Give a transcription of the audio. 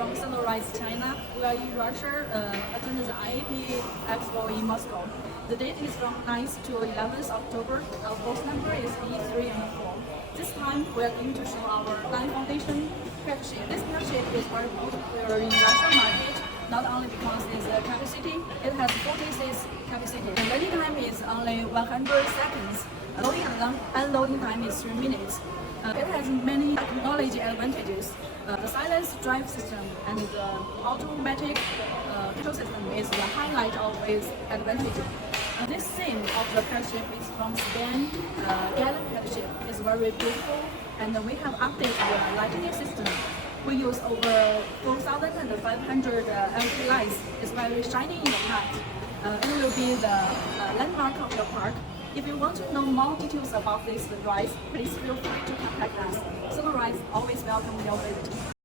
from Sinorides, China. We are in Russia, attending the RAAPA Expo in Moscow. The date is from 9th to 11th October. Our booth number is E3 and 4. This time, we are going to show our line foundation packaging. This packaging is very popular in Russian market, not only because it's a capacity, it has 46 capacity. The loading time is only 100 seconds. Loading and unloading time is 3 minutes. It has many technology advantages. The silence drive system and the automatic control system is the highlight of its advantage. This scene of the flagship is from Spain. Gallon flagship is very beautiful, and we have updated the lighting system. We use over 4,500 LED lights. It's very shiny in the night. It will be the landmark of your park. If you want to know more details about this ride, please feel free to contact us. Sinorides always welcome your visit.